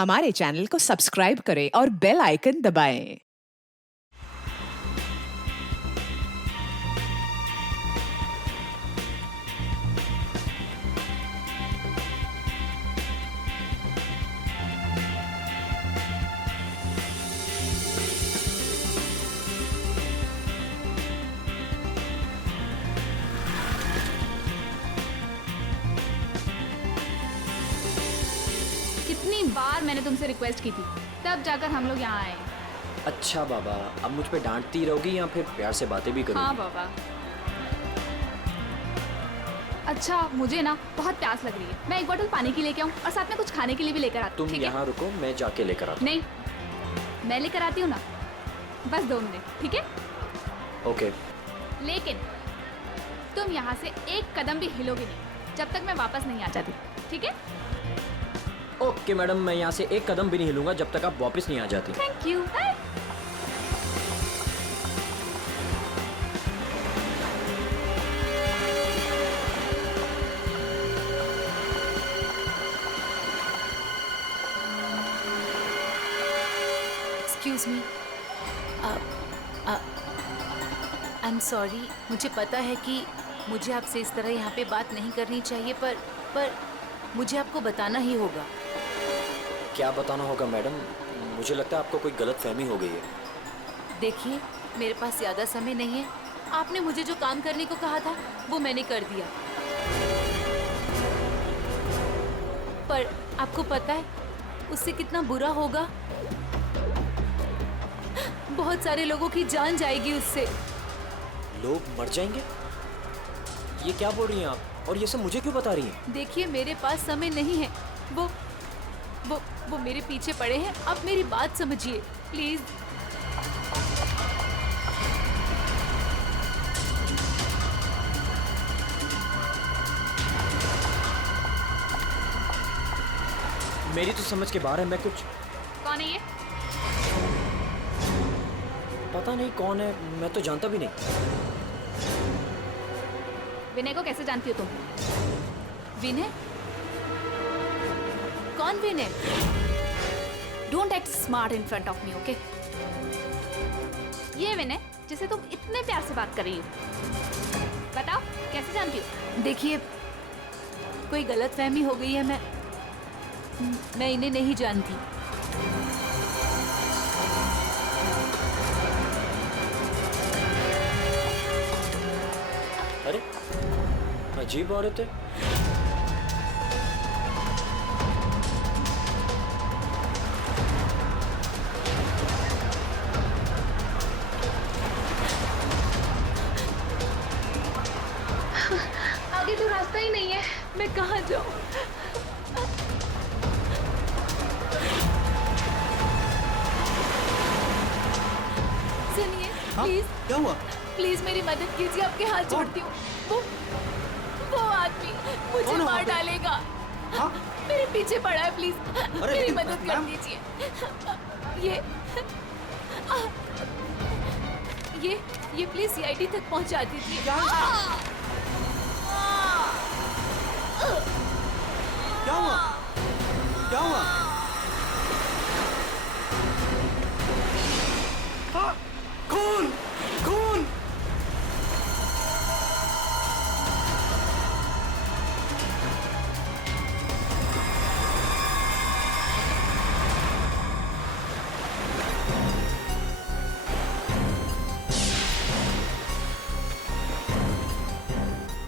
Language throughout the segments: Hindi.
हमारे चैनल को सब्सक्राइब करें और बेल आइकन दबाएं। कितनी बार मैंने तुमसे रिक्वेस्ट की थी, तब जाकर हम लोग यहाँ आए। अच्छा बाबा, अब मुझ पे डांटती रहोगी या फिर प्यार से बातें भी करोगी? हाँ बाबा। अच्छा, मुझे ना बहुत प्यास लग रही है, मैं एक बोतल पानी की लेके आऊँ और साथ में कुछ खाने के लिए भी लेकर आती हूँ। तुम ठीक है? यहाँ रुको, मैं जाके लेकर आता नहीं, मैं लेकर आती हूँ ना, बस 2 मिनट। ठीक है? हूँ। ओके। लेकिन तुम यहाँ से एक कदम भी हिलोगे नहीं जब तक मैं वापस नहीं आ जाती। ठीक है? ओके मैडम, मैं यहाँ से एक कदम भी नहीं हिलूंगा जब तक आप वापस नहीं आ जाती। Thank you. Excuse me, I am sorry. मुझे पता है कि मुझे आपसे इस तरह यहाँ पे बात नहीं करनी चाहिए, पर मुझे आपको बताना ही होगा। क्या बताना होगा मैडम? मुझे लगता है आपको कोई गलत फहमी हो गई है। देखिए, मेरे पास ज़्यादा समय नहीं है। आपने मुझे जो काम करने को कहा था वो मैंने कर दिया, पर आपको पता है उससे कितना बुरा होगा? बहुत सारे लोगों की जान जाएगी उससे। लोग मर जाएंगे? ये क्या बोल रही हैं आप? और ये सब मुझे क्यों बता रही हैं? देखिए, मेरे पास समय नहीं है। वो मेरे पीछे पड़े हैं। आप मेरी बात समझिए प्लीज। मेरी तो समझ के बाहर है। मैं कुछ कौन है ये? पता नहीं कौन है, मैं तो जानता भी नहीं। विनय को कैसे जानती हो तुम? विनय? कौन Vinay? Don't act smart in front of me, okay? ये विनय जिसे तुम इतने प्यार से बात कर रही हो, बताओ कैसे जानती हो? देखिए, कोई गलतफहमी हो गई है। मैं इन्हें नहीं जानती। अरे, अजीब औरत है। आगे तो रास्ता ही नहीं है, मैं कहाँ जाऊँ? सुनिए, प्लीज। क्या हुआ? प्लीज मेरी मदद कीजिए, आपके हाथ जोड़ती हूँ। वो आदमी मुझे कौन है वहाँ मार पे? डालेगा। हाँ? मेरे पीछे पड़ा है, प्लीज मेरी लेकिन, मदद कर मैम। दीजिए। ये प्लीज सीआईडी तक पहुंचा दीजिए। क्या हुआ? क्या हुआ? हाँ, खून! खून!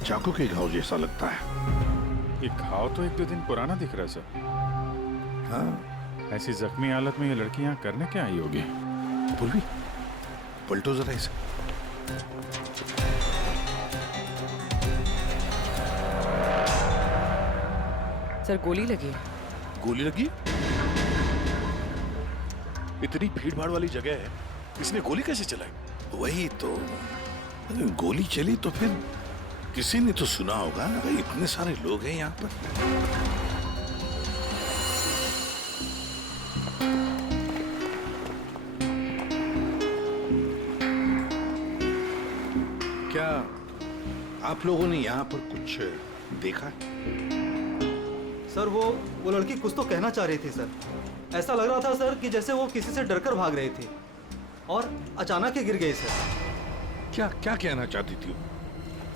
चाकू के घाव जैसा लगता है। ये घाव तो 1-2 दिन पुराना दिख रहा है सर। हाँ, ऐसी जख्मी हालत में ये लड़की यहाँ करने क्या आई होगी? पूर्वी, पलटो जरा इसे। सर, गोली लगी। गोली लगी? इतनी भीड़ भाड़ वाली जगह है, इसने गोली कैसे चलाई? वही तो, अगर गोली चली तो फिर किसी ने तो सुना होगा। अरे इतने सारे लोग हैं यहाँ पर। क्या आप लोगों ने यहाँ पर कुछ देखा? सर वो लड़की कुछ तो कहना चाह रही थी सर। ऐसा लग रहा था सर कि जैसे वो किसी से डरकर भाग रही थी और अचानक ही गिर गई सर। क्या क्या कहना चाहती थी वो?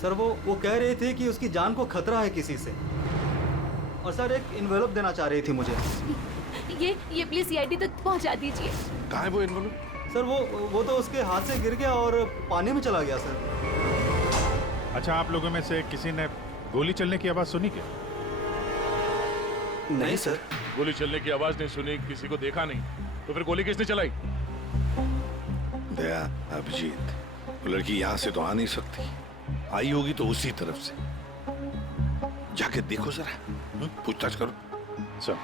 सर वो कह रही थी कि उसकी जान को खतरा है किसी से, और सर एक इन्वेलप देना चाह रही थी मुझे। ये प्लीज सीआईडी तक पहुंचा दीजिए। कहाँ है वो इन्वॉल्व? सर वो तो उसके हाथ से गिर गया और पानी में चला गया सर। अच्छा, आप लोगों में से किसी ने गोली चलने की आवाज सुनी क्या? नहीं सर। गोली चलने की आवाज नहीं सुनी, किसी को देखा नहीं, तो फिर गोली किसने चलाई? दया, अभिजीत, वो लड़की यहाँ से तो आ नहीं सकती, आई होगी तो उसी तरफ से। जाके देखो जरा, पूछताछ करो। सर,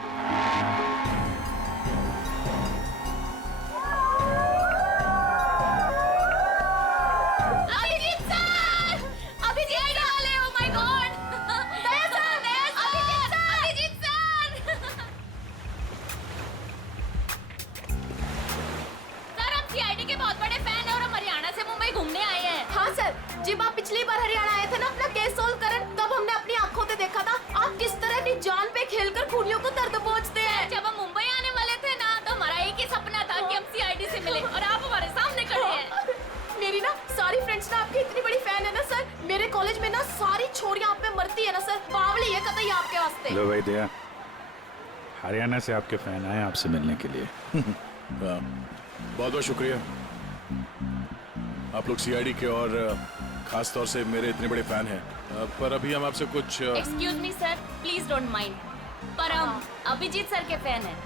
जब आप पिछली बार हरियाणा आए थे ना अपना केस सोल्व करने, तब हमने अपनी आंखों से देखा था आप किस तरह अपनी जान पे खेलकर खूनियों को दर्द पहुंचते हैं। जब हम मुंबई आने वाले थे ना, तो हमारा एक ही सपना था कि हम सीआईडी से मिले, और आप हमारे सामने खड़े हैं। मेरी ना सारी फ्रेंड्स ना आपकी इतनी बड़ी फैन है ना सर। मेरे कॉलेज में ना सारी छोरियां आप पे मरती है ना सर। बावली है कतई आपके वास्ते। लो भाई दया, हरियाणा से आपके फैन आए आपसे मिलने के लिए। बहुत बहुत शुक्रिया। आप लोग सीआईडी के और खास तौर से मेरे इतने बड़े फैन हैं, पर अभी हम आपसे कुछ excuse me sir, please don't mind, पर हम अभिजीत सर के फैन हैं।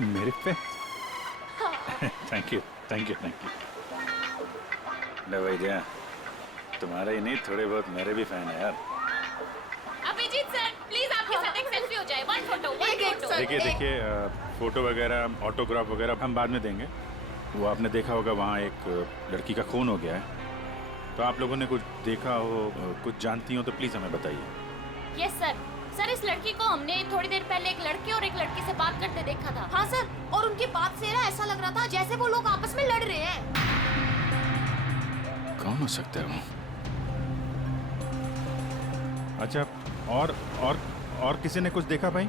मेरे fan? Thank you thank you thank you. लो भाई दया, तुम्हारा ही नहीं, थोड़े बहुत मेरे भी फैन है यार। अभिजीत सर, प्लीज आपके साथ एक सेल्फी हो जाए, वन फोटो। देखिए, फोटो वगैरह, ऑटोग्राफ वगैरह हम बाद में देंगे। वो आपने देखा होगा वहाँ एक लड़की का खून हो गया है, तो आप लोगों ने कुछ देखा हो, कुछ जानती हो तो प्लीज़ हमें बताइए। Yes sir. सर, इस लड़की को हमने थोड़ी देर पहले एक लड़के और एक लड़की से बात करते देखा था। हाँ सर, और उनकी बात से ना ऐसा लग रहा था जैसे वो लोग आपस में लड़ रहे हैं। कौन हो सकता है वो? अच्छा, और किसी ने कुछ देखा भाई?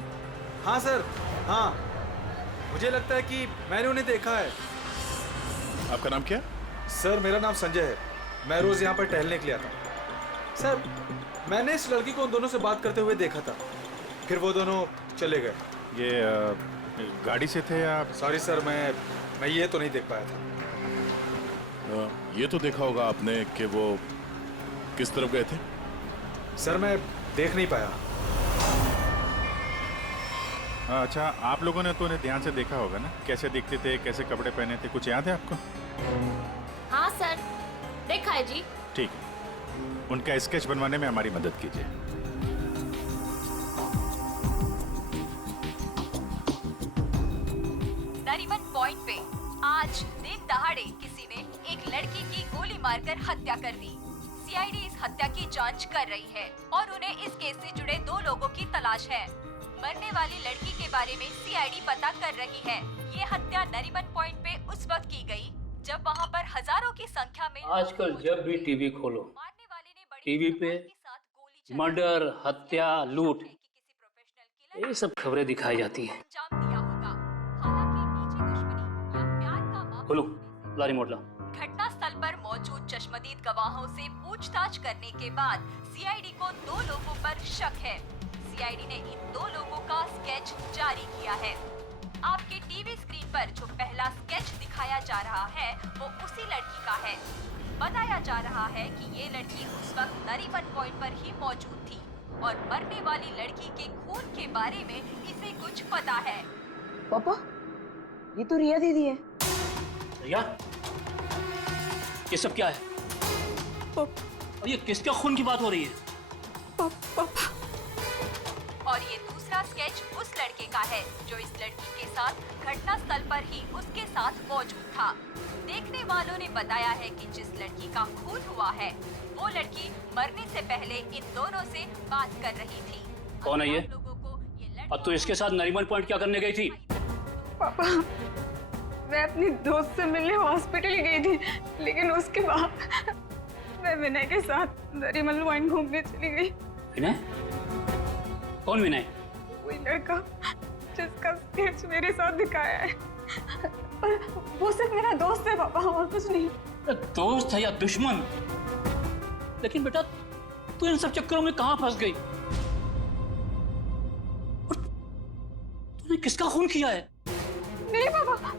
हाँ सर, हाँ, मुझे लगता है कि मैंने उन्हें देखा है। आपका नाम क्या? सर मेरा नाम संजय है, मैं रोज यहाँ पर टहलने के लिए आता हूँ। सर मैंने इस लड़की को उन दोनों से बात करते हुए देखा था, फिर वो दोनों चले गए। ये गाड़ी से थे या? सॉरी सर, मैं ये तो नहीं देख पाया था। ये तो देखा होगा आपने कि वो किस तरफ गए थे? सर मैं देख नहीं पाया। अच्छा, आप लोगों ने तो उन्हें ध्यान से देखा होगा ना, कैसे दिखते थे, कैसे कपड़े पहने थे, कुछ याद है आपको? हाँ सर, देखा है जी। ठीक है, उनका स्केच बनवाने में हमारी मदद कीजिए। नरीमन पॉइंट पे आज दिन दहाड़े किसी ने एक लड़की की गोली मारकर हत्या कर दी। सीआईडी इस हत्या की जांच कर रही है और उन्हें इस केस से जुड़े 2 लोगों की तलाश है। मरने वाली लड़की के बारे में सीआईडी पता कर रही है। ये हत्या नरीमन पॉइंट पे उस वक्त की गई जब वहाँ पर हजारों की संख्या में आजकल जब भी टीवी खोलो, टीवी पे मर्डर, हत्या, लूट, ये सब खबरें दिखाई जाती हैं। खोलो, लारी मोटला। घटना स्थल पर मौजूद चश्मदीद गवाहों से पूछताछ करने के बाद सीआईडी को 2 लोगों पर शक है। सीआईडी ने इन 2 लोगों का स्केच जारी किया है। आपके टीवी स्क्रीन पर जो पहला स्केच दिखाया जा रहा है वो उसी लड़की का है। बताया जा रहा है कि ये लड़की उस वक्त नरीमन पॉइंट पर ही मौजूद थी और मरने वाली लड़की के खून के बारे में इसे कुछ पता है। पापा, ये तो रिया दीदी है। रिया? ये सब क्या है? और ये किसके खून की बात हो रही है? पापा। और ये दूसरा स्केच उस लड़के का है जो इस लड़की के साथ घटना स्थल पर ही उसके साथ मौजूद था। देखने वालों ने बताया है कि जिस लड़की का खून हुआ है वो लड़की मरने से पहले इन दोनों से बात कर रही थी। कौन है ये? अब तू इसके साथ नरीमन पॉइंट क्या करने गई थी? पापा, मैं अपनी दोस्त से मिलने हॉस्पिटल गई थी, लेकिन उसके बाद मैं विनय के साथ नरीमन पॉइंट घूमने चली गई। विनय? कौन विनय? वही लड़का जिसका स्केच मेरे साथ दिखाया है। पर वो सिर्फ मेरा दोस्त है पापा, और कुछ नहीं। दोस्त है या दुश्मन? लेकिन बेटा तू इन सब चक्करों में कहां फंस गई? तूने किसका खून किया है? नहीं पापा,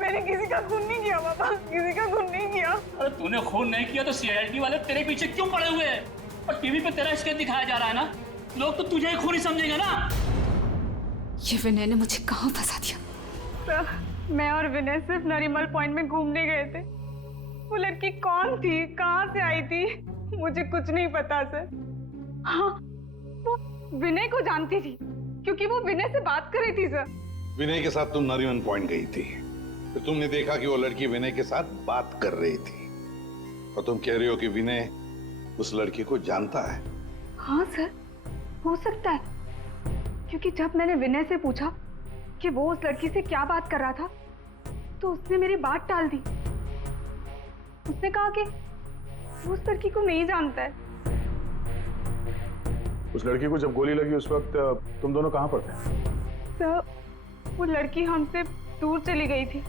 मैंने किसी का खून नहीं किया पापा, किसी का खून नहीं किया। अरे तूने खून नहीं किया तो सीआईडी वाले तेरे पीछे क्यों पड़े हुए हैं? और टीवी पे तेरा स्केच दिखाया जा रहा है ना, लोग तो तुझे ही खूनी समझेंगे ना। ये विनय ने मुझे कहाँ फंसा दिया? सर, मैं और विनय सिर्फ नरीमल पॉइंट में घूमने गए थे। वो लड़की कौन थी, कहाँ से आई थी, मुझे कुछ नहीं पता सर। हाँ, वो विनय को जानती थी क्योंकि वो विनय से बात कर रही थी सर। विनय के साथ तुम नरीमन पॉइंट गई थी, फिर तुमने देखा कि वो लड़की विनय के साथ बात कर रही थी, और तुम कह रही हो कि विनय उस लड़की को जानता है। हाँ सर, हो सकता है, क्योंकि जब मैंने विनय से पूछा कि वो उस लड़की से क्या बात कर रहा था, तो उसने मेरी बात टाल दी। उसने कहा कि वो उस लड़की को नहीं जानता है। उस लड़की को जब गोली लगी उस वक्त तुम दोनों कहाँ पर थे? सर, वो लड़की हमसे दूर चली गई थी।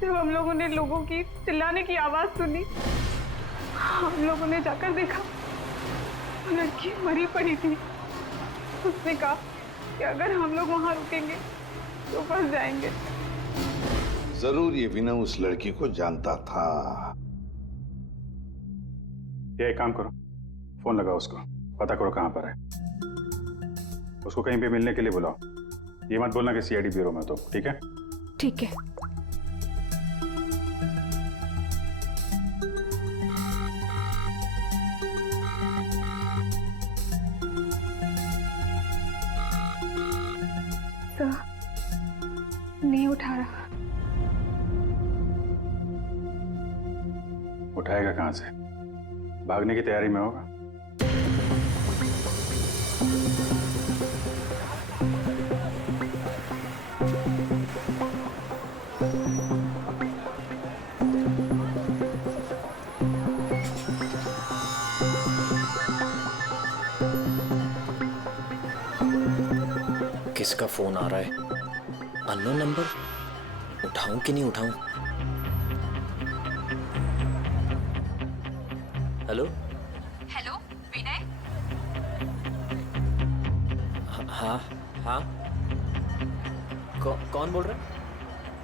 जब हम लोगों ने लोगों की चिल्लाने की आवाज सुनी, हम लोगों ने जाकर देखा वो लड़की मरी पड़ी थी। उसने कहा कि अगर हम लोग वहां रुकेंगे तो फंस जाएंगे। जरूर ये विनय उस लड़की को जानता था। ये एक काम करो, फोन लगाओ उसको, पता करो कहां पर है। उसको कहीं पे मिलने के लिए बुलाओ। ये मत बोलना कि सीआईडी ब्यूरो में तो, ठीक है? ठीक है। नहीं उठा रहा। उठाएगा कहां से? भागने की तैयारी में होगा। किसका फोन आ रहा है? Unknown number? उठाऊं कि नहीं उठाऊं? हेलो? हेलो विनय? हाँ हाँ, कौन बोल रहा है?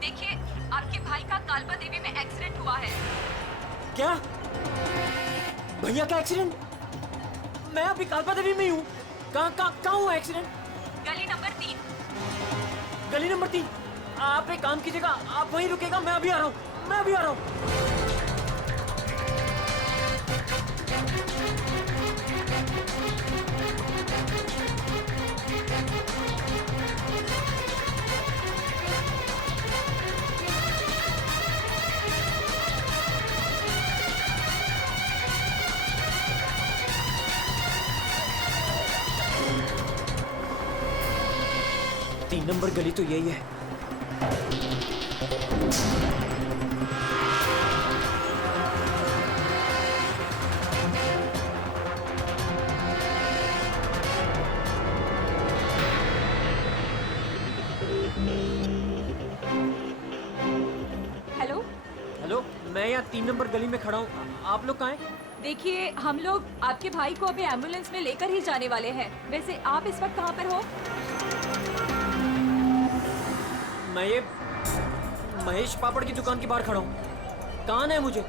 देखिए, आपके भाई का कालबा देवी में एक्सीडेंट हुआ है। क्या? भैया का एक्सीडेंट? मैं अभी कालबा देवी में ही हूँ। कहाँ हुआ एक्सीडेंट? गली नंबर 3। गली नंबर 3? आप एक काम कीजिएगा, आप वहीं रुकेगा, मैं अभी आ रहा हूँ। तीन नंबर गली तो यही है। हेलो? हेलो, मैं यहाँ 3 नंबर गली में खड़ा हूँ। आप लोग कहाँ हैं? देखिए, हम लोग आपके भाई को अभी एम्बुलेंस में लेकर ही जाने वाले हैं। वैसे आप इस वक्त कहाँ पर हो? मैं ये महेश पापड़ की दुकान के बाहर खड़ा हूँ। कहाँ है मुझे?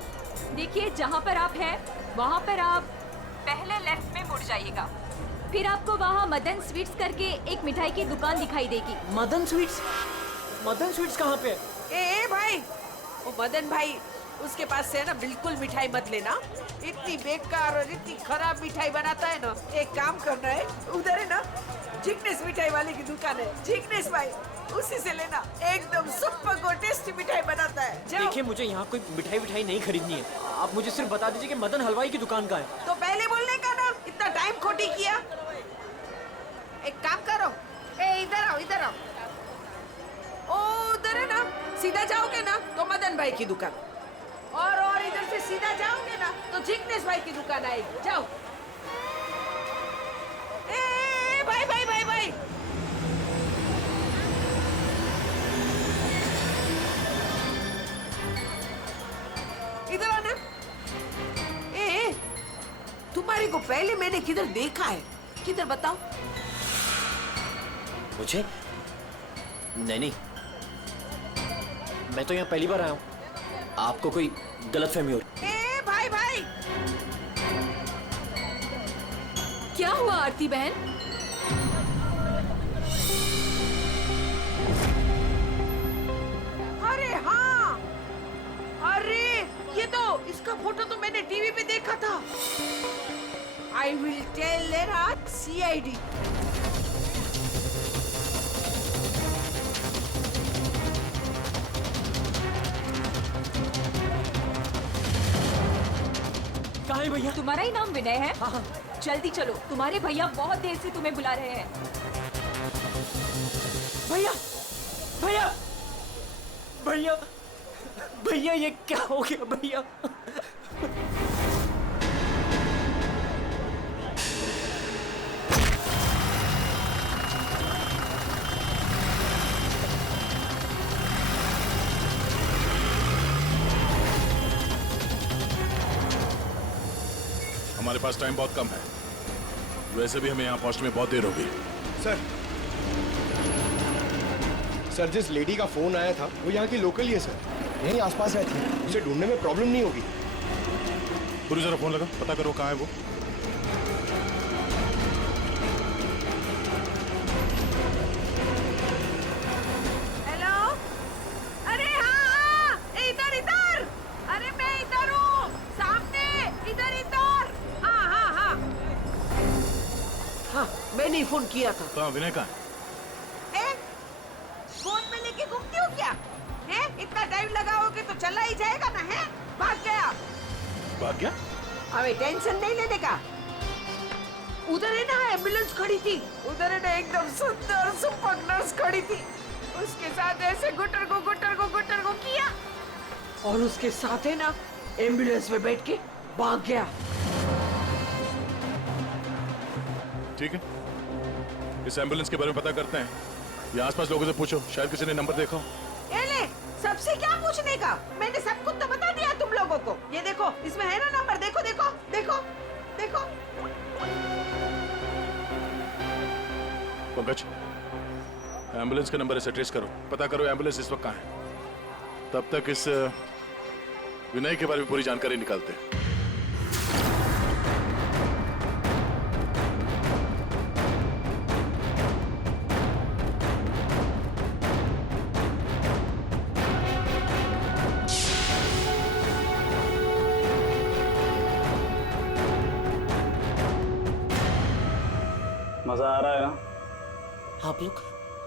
देखिए, जहाँ पर आप हैं वहाँ पर आप पहले लेफ्ट में मुड़ जाइएगा। फिर आपको वहाँ मदन स्वीट्स करके एक मिठाई की दुकान दिखाई देगी। मदन स्वीट्स? मदन स्वीट्स कहाँ पे है? ए भाई, वो मदन भाई, उसके पास से ना बिल्कुल मिठाई मत लेना। इतनी बेकार और इतनी खराब मिठाई बनाता है ना। एक काम करना है, उधर है ना जिग्नेश मिठाई वाले की दुकान है, जिग्नेश भाई, उसी से लेना। एकदम सुपर और टेस्टी मिठाई बनाता है। देखिए, मुझे यहाँ कोई मिठाई नहीं खरीदनी है। आप मुझे सिर्फ बता दीजिए कि मदन हलवाई की दुकान कहाँ है। तो पहले बोलने का ना, इतना टाइम खोटी किया। एक काम करो, इधर आओ। ओ उधर है ना, सीधा जाओगे ना तो मदन भाई की दुकान। और इधर से सीधा जाओगे ना तो जिग्नेश भाई की दुकान आएगी। जाओ। ए भाई भाई भाई भाई, इधर आना। ए तुम्हारे को पहले मैंने किधर देखा है? किधर बताओ? मुझे? नहीं, मैं तो यहाँ पहली बार आया हूँ। आपको कोई गलतफहमी हो रही? ए भाई भाई, क्या हुआ आरती बहन? अरे हाँ, अरे ये तो इसका फोटो तो मैंने टीवी पे देखा था। आई विल टेल देयर आज सीआईडी। कहाँ है भैया? तुम्हारा ही नाम विनय है? हाँ हाँ। जल्दी चलो, तुम्हारे भैया बहुत देर से तुम्हें बुला रहे हैं। भैया भैया भैया भैया, ये क्या हो गया भैया? हमारे पास टाइम बहुत कम है, वैसे भी हमें यहाँ पहुँचने में बहुत देर होगी। सर, जिस लेडी का फोन आया था वो यहाँ की लोकल ही है सर, यहीं आसपास रहती है, उसे ढूंढने में प्रॉब्लम नहीं होगी। पूरी जरा फोन लगा, पता करो कहाँ है वो। हेलो, अरे हाँ, इधर इधर, अरे मैं इधर हूँ, सामने, इधर इधर। हाँ हाँ हाँ हाँ, मैंने ही फोन किया था। तो विनय कहाँ है? फोन में लेके घूमती हो क्या? हैं? इतना टाइम लगाओगे तो चला ही जाएगा ना, है? भाग गया। भाग गया? अबे टेंशन नहीं लेने का। उधर है ना एम्बुलेंस खड़ी थी, उधर है ना एकदम सुंदर सुपर नर्स खड़ी थी, उसके साथ ऐसे गुटर को किया और उसके साथ है ना एम्बुलेंस में बैठ के भाग गया। ठीक है, इस एम्बुलेंस के बारे में पता करते हैं। ये आसपास लोगों से पूछो, शायद किसी ने नंबर देखा हो। ए ले, सबसे क्या पूछने का? मैंने सब कुछ तो बता दिया तुम लोगों को। ये देखो, इसमें है ना नंबर, देखो देखो देखो देखो। पंकज, एम्बुलेंस का नंबर इसे ट्रेस करो, पता करो एम्बुलेंस इस वक्त कहाँ है। तब तक इस विनय के बारे में पूरी जानकारी निकालते हैं। मजा आ रहा है ना?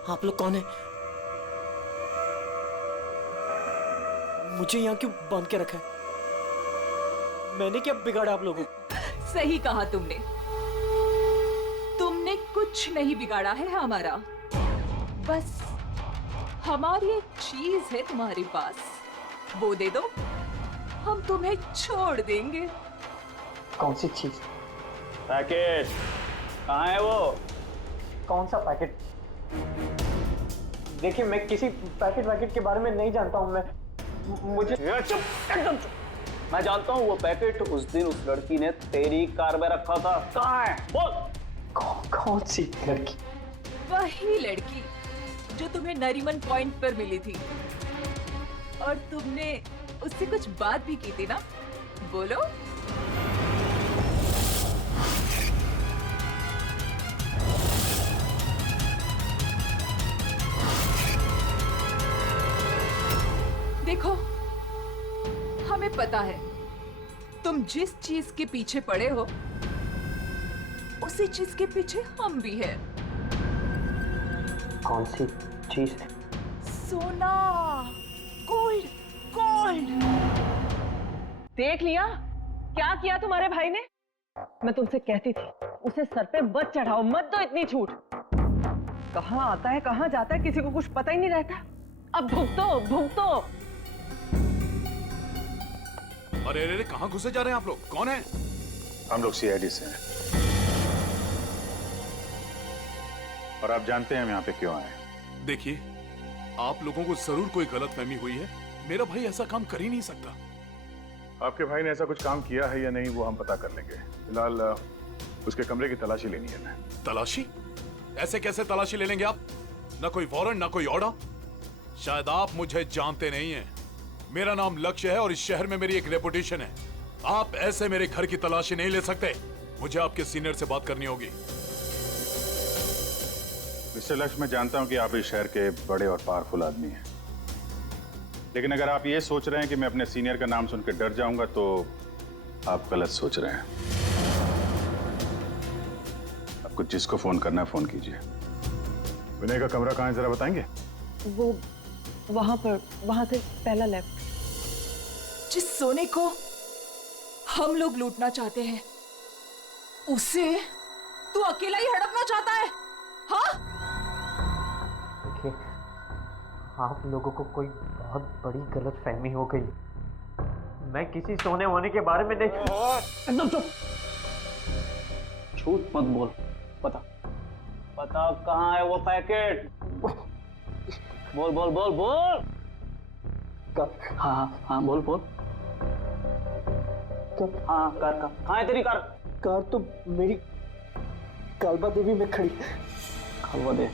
आप लोग कौन है? मुझे यहाँ क्यों बांध के रखा है? मैंने क्या बिगाड़ा आप लोगों को? सही कहा तुमने कुछ नहीं बिगाड़ा है हमारा। बस हमारी एक चीज है तुम्हारे पास, वो दे दो, हम तुम्हें छोड़ देंगे। कौन सी चीज? पैकेट कहाँ है वो? कौन सा पैकेट? देखिए, मैं किसी पैकेट के बारे में नहीं जानता हूँ। मैं मुझे चुप, एकदम चुप। मैं जानता हूँ वो पैकेट उस दिन उस लड़की ने तेरी कार में रखा था। कहाँ है बोल? कौन सी लड़की? वही लड़की जो तुम्हें नरीमन पॉइंट पर मिली थी और तुमने उससे कुछ बात भी की थी ना, बोलो। देखो, हमें पता है तुम जिस चीज के पीछे पड़े हो उसी चीज के पीछे हम भी हैं। कौन सी चीज? सोना, गोल्ड, गोल्ड। देख लिया क्या किया तुम्हारे भाई ने? मैं तुमसे कहती थी उसे सर पे मत चढ़ाओ, मत दो इतनी छूट। कहाँ आता है कहाँ जाता है किसी को कुछ पता ही नहीं रहता। अब भुगतो भुगतो। अरे अरे कहाँ घुसे जा रहे हैं आप लोग? कौन है? हम लोग सीआईडी से हैं और आप जानते हैं हम यहाँ पे क्यों आए हैं। देखिए, आप लोगों को जरूर कोई गलतफहमी हुई है। मेरा भाई ऐसा काम कर ही नहीं सकता। आपके भाई ने ऐसा कुछ काम किया है या नहीं वो हम पता कर लेंगे। फिलहाल उसके कमरे की तलाशी लेनी है। मैं तलाशी? ऐसे कैसे तलाशी ले लेंगे आप? ना कोई वारंट ना कोई ऑर्डर। शायद आप मुझे जानते नहीं हैं। मेरा नाम लक्ष्य है और इस शहर में मेरी एक रेपुटेशन है। आप ऐसे मेरे घर की तलाशी नहीं ले सकते। मुझे आपके सीनियर से बात करनी होगी। मिस्टर लक्ष्य, मैं जानता हूं कि आप इस शहर के बड़े और पावरफुल आदमी हैं, लेकिन अगर आप ये सोच रहे हैं कि मैं अपने सीनियर का नाम सुनकर डर जाऊंगा तो आप गलत सोच रहे हैं। आपको जिसको फोन करना है फोन कीजिए। विनय का कमरा कहाँ है जरा बताएंगे? वो वहां पर, वहां से पहला लेफ्ट। जिस सोने को हम लोग लूटना चाहते हैं उसे तू अकेला ही हड़पना चाहता है? हाँ? देखिए, आप लोगों को कोई बहुत बड़ी गलतफहमी हो गई। मैं किसी सोने वोने के बारे में नहीं। एकदम चुप। झूठ मत बोल। पता कहाँ है वो पैकेट? बोल बोल बोल बोल। हाँ बोल बोल। हाँ कार कहाँ है तेरी कार? कार तो मेरी कालबा देवी में खड़ी। कालबा देवी?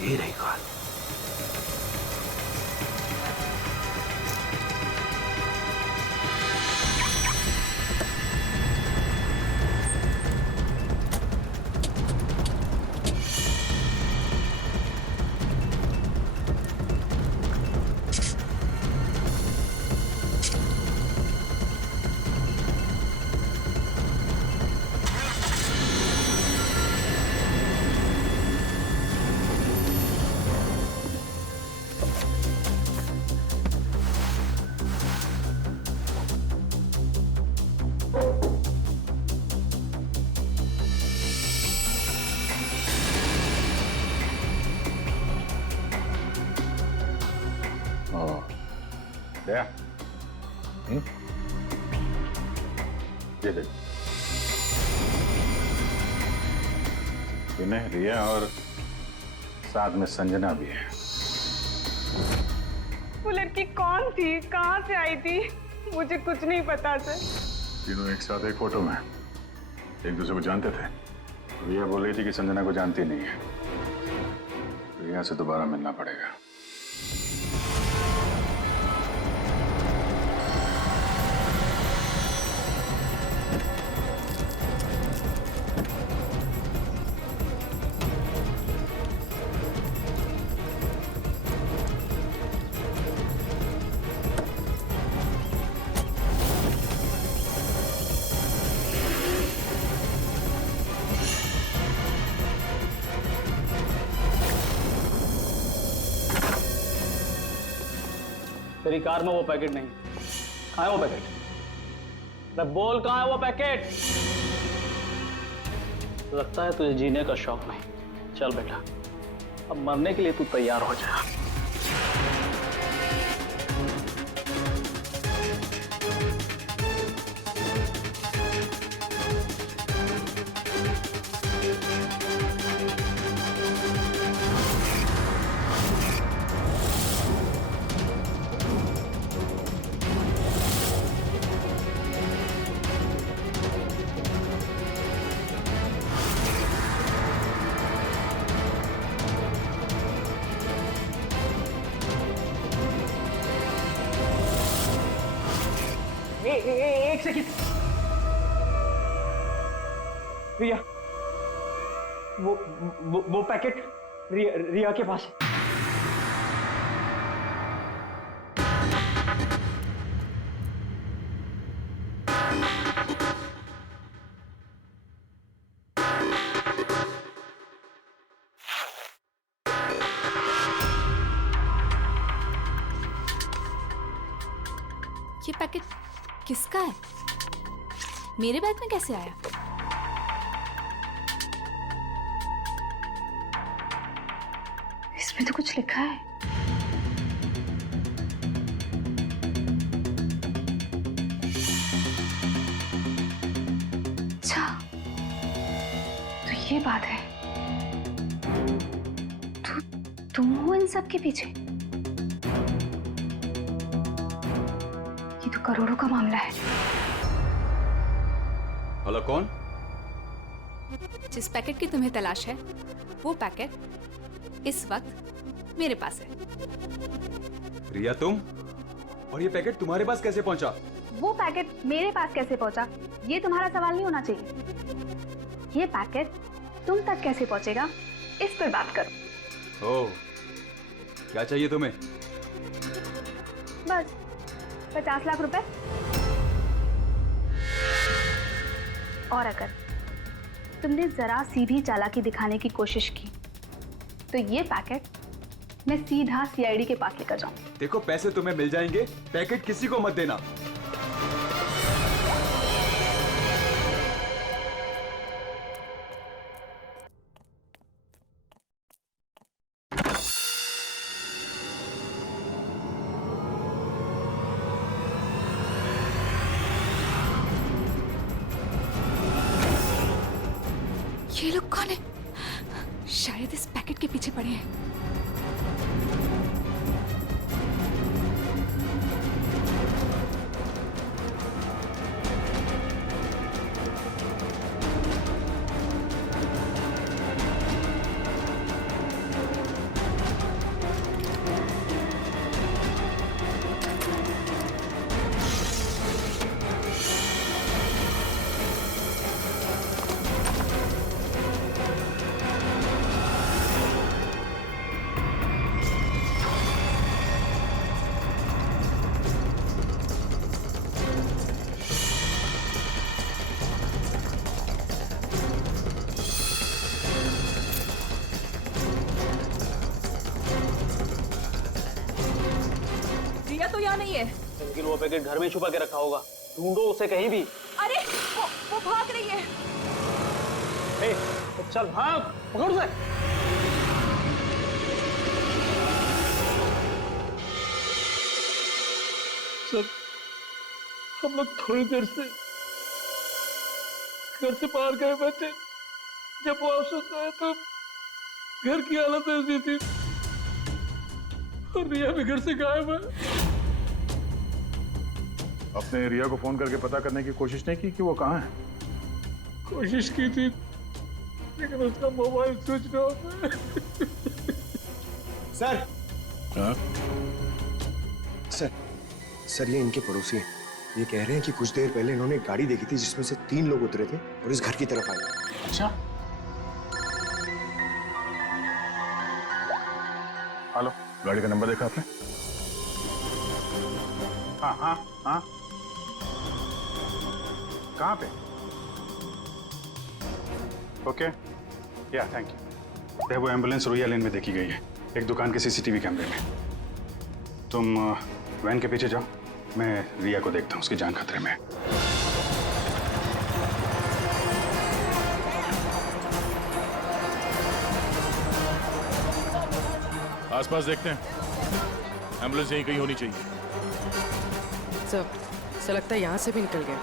ये रही कार। दया, ये देख, विनय, रिया और साथ में संजना भी है। वो लड़की कौन थी, कहाँ से आई थी? मुझे कुछ नहीं पता सर। तीनों एक साथ एक फोटो में एक दूसरे को जानते थे। रिया बोल रही थी कि संजना को जानती नहीं है। रिया से दोबारा मिलना पड़ेगा। तेरी कार में वो पैकेट नहीं। कहाँ है वो पैकेट? अरे बोल, कहाँ है वो पैकेट? लगता है तुझे जीने का शौक नहीं। चल बेटा, अब मरने के लिए तू तैयार हो जा। एक सेकंड। रिया, वो पैकेट रिया के पास है। ये पैकेट किसका है? मेरे बैग में कैसे आया? इसमें तो कुछ लिखा है। अच्छा, तो ये बात है। तुम हो इन सब के पीछे? ये तो करोड़ों का मामला है। हेलो, कौन? जिस पैकेट की तुम्हें तलाश है, वो पैकेट इस वक्त मेरे पास है। रिया, तुम? और ये पैकेट तुम्हारे पास कैसे पहुंचा? वो पैकेट मेरे पास कैसे पहुंचा, ये तुम्हारा सवाल नहीं होना चाहिए। ये पैकेट तुम तक कैसे पहुंचेगा, इस पर बात करो। ओह, क्या चाहिए तुम्हें? बस 50 लाख रुपए। और अगर तुमने जरा सी भी चालाकी दिखाने की कोशिश की तो ये पैकेट मैं सीधा सीआईडी के पास लेकर जाऊं। देखो, पैसे तुम्हें मिल जाएंगे, पैकेट किसी को मत देना। ये लोग कौन है? शायद इस पैकेट के पीछे पड़े हैं। रिया तो यहाँ नहीं है। लेकिन वो पैकेट घर में छुपा के रखा होगा, ढूंढो उसे कहीं भी। अरे वो भाग रही है। ए, तो चल भाग, पकड़ उसे। सर, हम लोग थोड़ी देर से घर से बाहर गए बैठे, जब वापस आए तो घर की हालत ऐसी थी और रिया भी घर से गायब है। आपने रिया को फोन करके पता करने की कोशिश नहीं की कि वो कहाँ है? कोशिश की थी लेकिन उसका मोबाइल स्विच ऑफ है। सर, सर ये इनके पड़ोसी हैं। ये कह रहे हैं कि कुछ देर पहले इन्होंने एक गाड़ी देखी थी जिसमें से 3 लोग उतरे थे और इस घर की तरफ आए। अच्छा, हेलो, गाड़ी का नंबर देखा आपने? हाँ हाँ हाँ, कहाँ पे? ओके, या थैंक यू। वो एम्बुलेंस रोया लेन में देखी गई है, एक दुकान के सीसीटीवी कैमरे में। तुम वैन के पीछे जाओ, मैं रिया को देखता हूँ, उसकी जान खतरे में है। आसपास देखते हैं, एम्बुलेंस यहीं कहीं होनी चाहिए। सर लगता है यहाँ से भी निकल गया।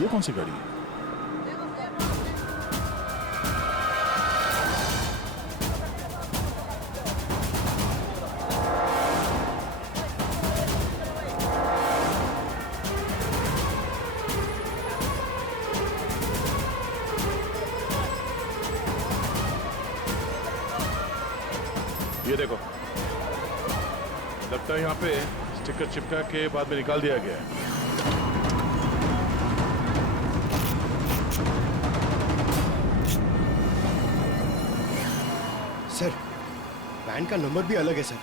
ये कौन सी गाड़ी है? ये देखो, लगता है यहाँ पे स्टिकर चिपका के बाद में निकाल दिया गया है। सर, वैन का नंबर भी अलग है सर।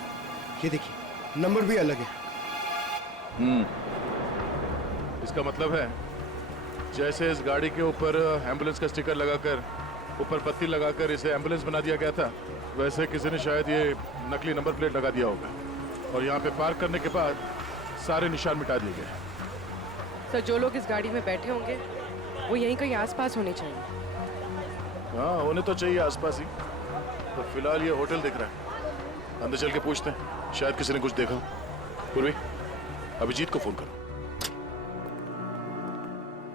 ये देखिए, नंबर भी अलग है। इसका मतलब है जैसे इस गाड़ी के ऊपर एम्बुलेंस का स्टिकर लगाकर ऊपर पत्ती लगाकर इसे एम्बुलेंस बना दिया गया था, वैसे किसी ने शायद ये नकली नंबर प्लेट लगा दिया होगा और यहाँ पे पार्क करने के बाद सारे निशान मिटा दिए गए। सर, जो लोग इस गाड़ी में बैठे होंगे वो यहीं कहीं आसपास होने चाहिए। हाँ, होने तो चाहिए आसपास ही। तो फिलहाल ये होटल दिख रहा है, अंदर चल के पूछते हैं, शायद किसी ने कुछ देखा। पूर्वी, अभिजीत को फोन करो।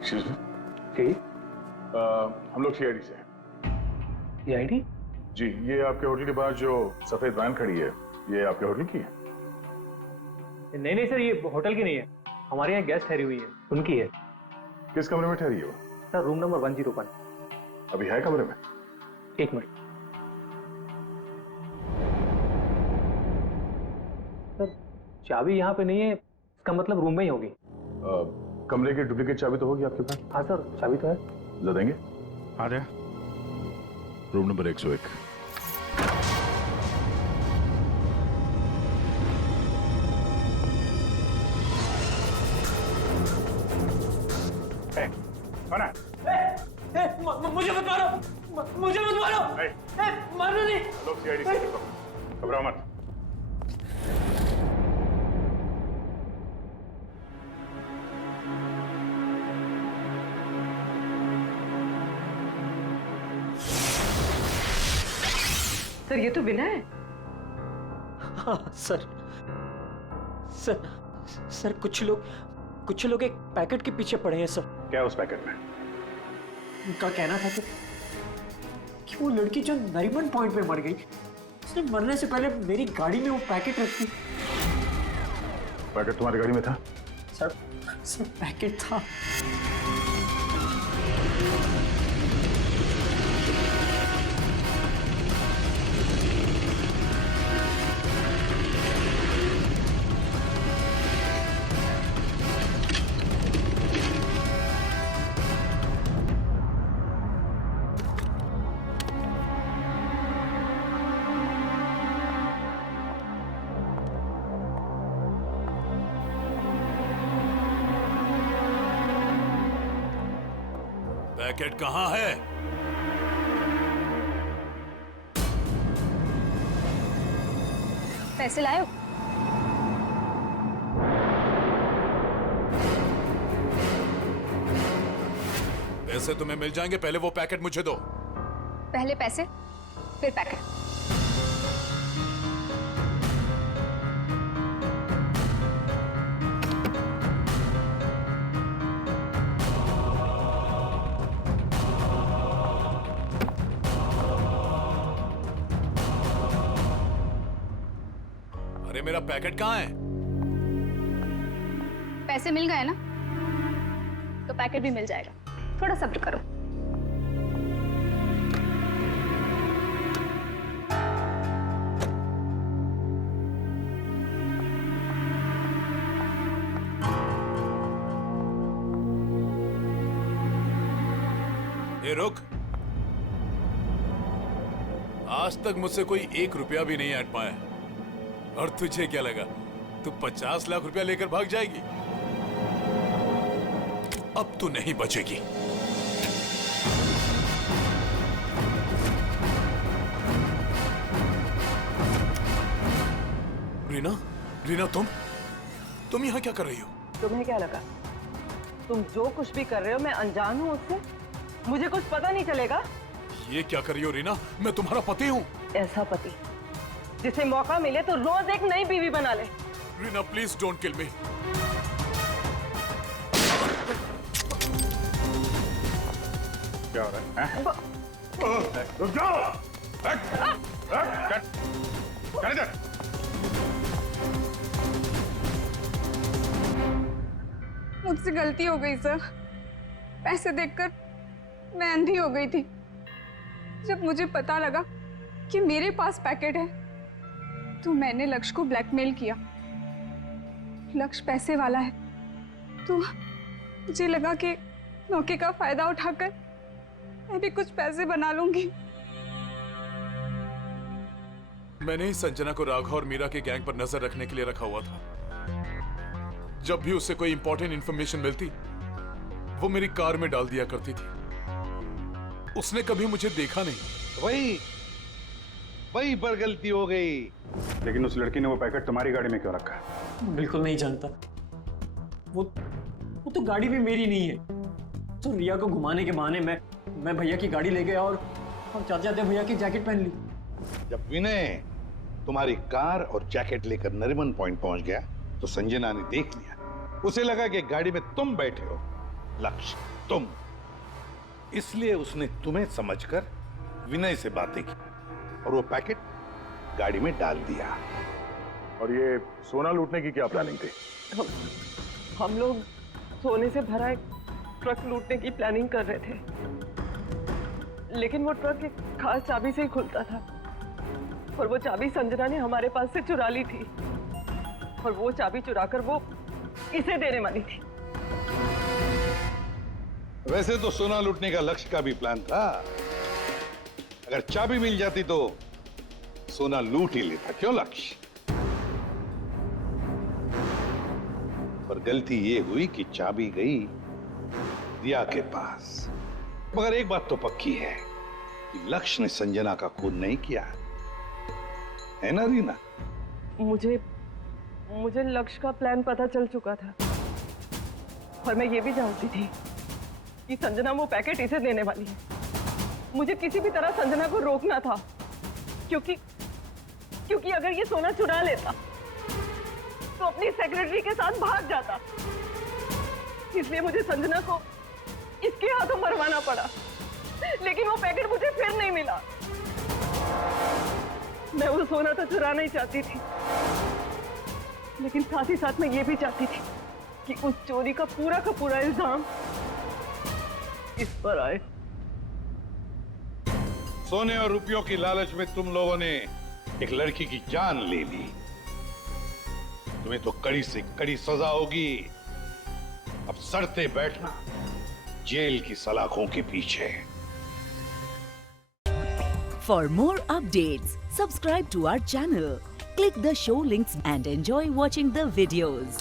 Excuse me? हम लोग सीआईडी से हैं। सीआईडी? जी, ये आपके होटल के बाहर जो सफेद वैन खड़ी है, ये आपके होटल की है? नहीं सर, ये होटल की नहीं है, हमारे यहाँ गेस्ट ठहरी हुई है, उनकी है। किस कमरे में ठहरी है वो? Sir, room number 101। अभी है कमरे में? एक मिनट सर, चाबी यहाँ पे नहीं है, इसका मतलब रूम में ही होगी। कमरे की डुप्लीकेट चाबी तो होगी आपके पास? हाँ सर, चाबी तो है। ला देंगे? आ जाए। Room number 101। कौन है? मुझे मत मारो, मुझे मत मारो, मारो नहीं। लोग सीआईडी से घबराओ मत। सर, ये तो विनय है। हाँ सर, सर कुछ लोग एक पैकेट के पीछे पड़े हैं सर। क्या उस पैकेट में? उनका कहना था कि वो लड़की जो नरीमन पॉइंट पे मर गई, उसने मरने से पहले मेरी गाड़ी में वो पैकेट रखी। पैकेट तुम्हारी गाड़ी में था? सर पैकेट था। पैकेट कहाँ है? पैसे लाए हो? पैसे तुम्हें मिल जाएंगे, पहले वो पैकेट मुझे दो। पहले पैसे, फिर पैकेट। अरे मेरा पैकेट कहाँ है? पैसे मिल गए ना, तो पैकेट भी मिल जाएगा। थोड़ा सब्र करो। ए रुक, आज तक मुझसे कोई 1 रुपया भी नहीं ऐंठ पाया, और तुझे क्या लगा तू 50 लाख रुपया लेकर भाग जाएगी? अब तू नहीं बचेगी। रीना, रीना तुम यहाँ क्या कर रही हो? तुम्हें क्या लगा तुम जो कुछ भी कर रहे हो मैं अनजान हूँ उससे? मुझे कुछ पता नहीं चलेगा? ये क्या कर रही हो रीना? मैं तुम्हारा पति हूँ। ऐसा पति जिसे मौका मिले तो रोज एक नई बीवी बना ले। रीना प्लीज डोंट किल मी। क्या हो रहा है? रुक जाओ! मुझसे गलती हो गई सर। पैसे देखकर मैं अंधी हो गई थी। जब मुझे पता लगा कि मेरे पास पैकेट है तो मैंने लक्ष्य को ब्लैकमेल किया। लक्ष्य पैसे वाला है तो मुझे लगा कि मौके का फायदा उठाकर मैं भी कुछ पैसे बना लूंगी। मैंने ही संजना को राघव और मीरा के गैंग पर नजर रखने के लिए रखा हुआ था। जब भी उससे कोई इंपॉर्टेंट इंफॉर्मेशन मिलती वो मेरी कार में डाल दिया करती थी। उसने कभी मुझे देखा नहीं। वही पर गलती हो गई। लेकिन उस लड़की ने वो पैकेट तुम्हारी गाड़ी में क्यों रखा है? बिल्कुल नहीं जानता। वो तो गाड़ी भी मेरी नहीं है। तो रिया को घुमाने के बहाने मैं भैया की गाड़ी ले गया और चाचा जाते भैया की जैकेट पहन ली। जब विनय तुम्हारी कार और जैकेट लेकर नरीमन पॉइंट पहुंच गया तो संजना ने देख लिया। उसे लगा कि गाड़ी में तुम बैठे हो, लक्ष्य तुम। इसलिए उसने तुम्हें समझकर विनय से बातें की और वो पैकेट गाड़ी में डाल दिया। और ये सोना लूटने की क्या प्लानिंग थी? हम लोग सोने से भरा एक ट्रक लूटने की प्लानिंग कर रहे थे, लेकिन वो ट्रक एक खास चाबी से ही खुलता था और वो चाबी संजना ने हमारे पास से चुरा ली थी और वो चाबी चुराकर वो इसे देने वाली थी। वैसे तो सोना लूटने का लक्ष्य का भी प्लान था। अगर चाबी मिल जाती तो सोना लूट ही लेता, क्यों लक्ष्य? पर गलती ये हुई कि चाबी गई रिया के पास। मगर एक बात तो पक्की है कि लक्ष्य ने संजना का खून नहीं किया, है ना रीना? मुझे लक्ष्य का प्लान पता चल चुका था और मैं ये भी जानती थी कि संजना वो पैकेट इसे देने वाली है। मुझे किसी भी तरह संजना को रोकना था, क्योंकि अगर ये सोना चुरा लेता तो अपनी सेक्रेटरी के साथ भाग जाता। इसलिए मुझे संजना को इसके हाथों मरवाना पड़ा, लेकिन वो पैकेट मुझे फिर नहीं मिला। मैं वो सोना तो चुराना ही चाहती थी, लेकिन साथ ही साथ मैं ये भी चाहती थी कि उस चोरी का पूरा इल्जाम इस पर आए। सोने और रुपयों की लालच में तुम लोगों ने एक लड़की की जान ले ली। तुम्हें तो कड़ी से कड़ी सजा होगी। अब सड़ते बैठना जेल की सलाखों के पीछे। For more updates, subscribe to our channel, click the show links and enjoy watching the videos.